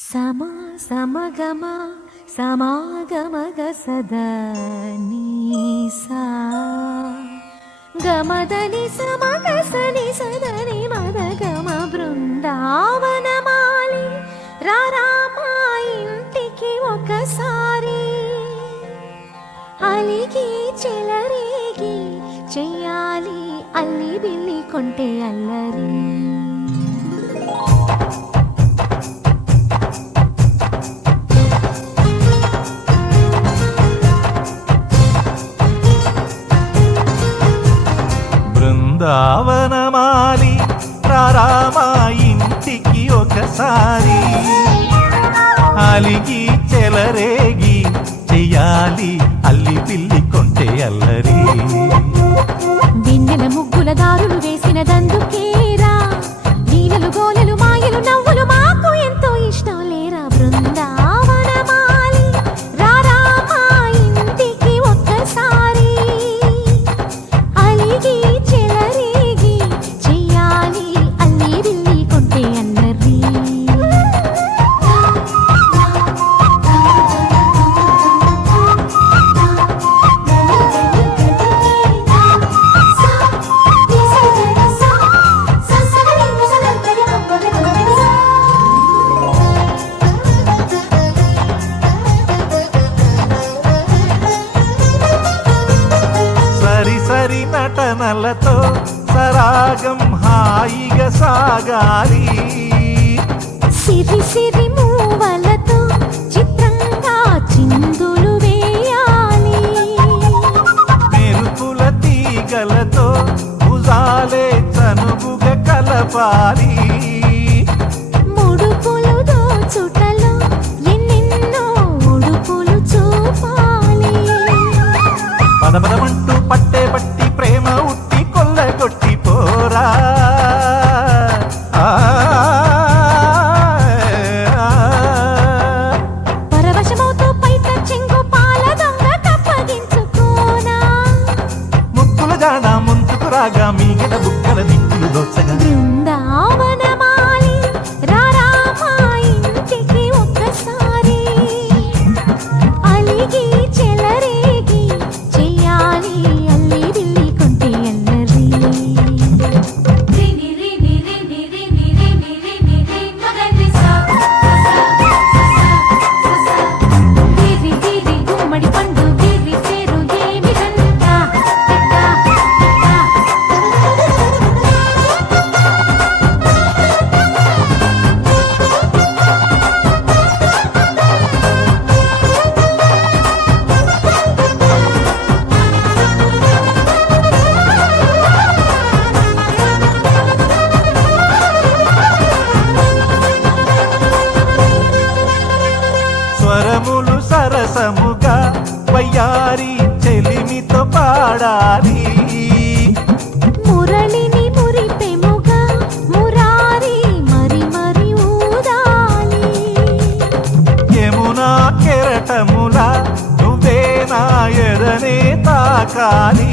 సమా సమగమ సమాగమగ సదనీసా గమదని సమగసని సదని మదగమ బృందావనమాలి రారామా ఇంటికి ఒకసారి అలిగి చెలరేగి చెయ్యాలి అల్లి బిల్లి కొంటే అల్లరి. బృందావనమాలి రారామా ఇంటికి ఒకసారి అలిగి చెలరేగి చెయ్యాలి అల్లి పిల్లి కొంటే అల్లరి. వెన్నెల ముగ్గుల దారులు వేసిన దందుకేరా నీలలు గోలలు మాయలు నవ్వులు మాకు ఎంతో ఇష్టం లేరా. బృందావనమాలి రారామా ఇంటికి ఒక్కసారి అలిగి చెలరేగి చెయ్యాలి అల్లి బిల్లి కొంటే అల్లరి. సరి నటనలతో సరాగం హాయిగా సాగాలి. సిరి సిరి మూవలతో చిత్రంగా చిందులు వేయాలి. మెరుపుల తీగలతో భుజాలే చనువుగా కలపాలి. ముడుపులు దోచుటలో ఎన్నెన్నో ఉడుపులు చూపాలి. పదపదమంటూ పట్టే పట్టి ప్రేమ ఉట్టి కొల్లగొట్టి పోరా. పరవశమవుతూ పైట చెంగు పాల దొంగ కప్పగించుకోనా. ముక్కుల జాడ ముందుకు రాగా మీగడ బుక్కల దిక్కులు దోచగా. బృందావనమాలి రారామా ఇంటికి ఒక్కసారి అలిగి చెలరేగి చెయ్యాలి అల్లి బిల్లి కొంటే అల్లరి. గుమ్మడి పండు వీరి పేరు ఏమిటంట. స్వరములు సరసముగా వయ్యారి చెలిమితో పాడాలి. మురళిని మురిపెముగా మురారి మరి మరి ఊదాలి. యమునా కెరటములా నువ్వే నా ఎదనే తాకాలి.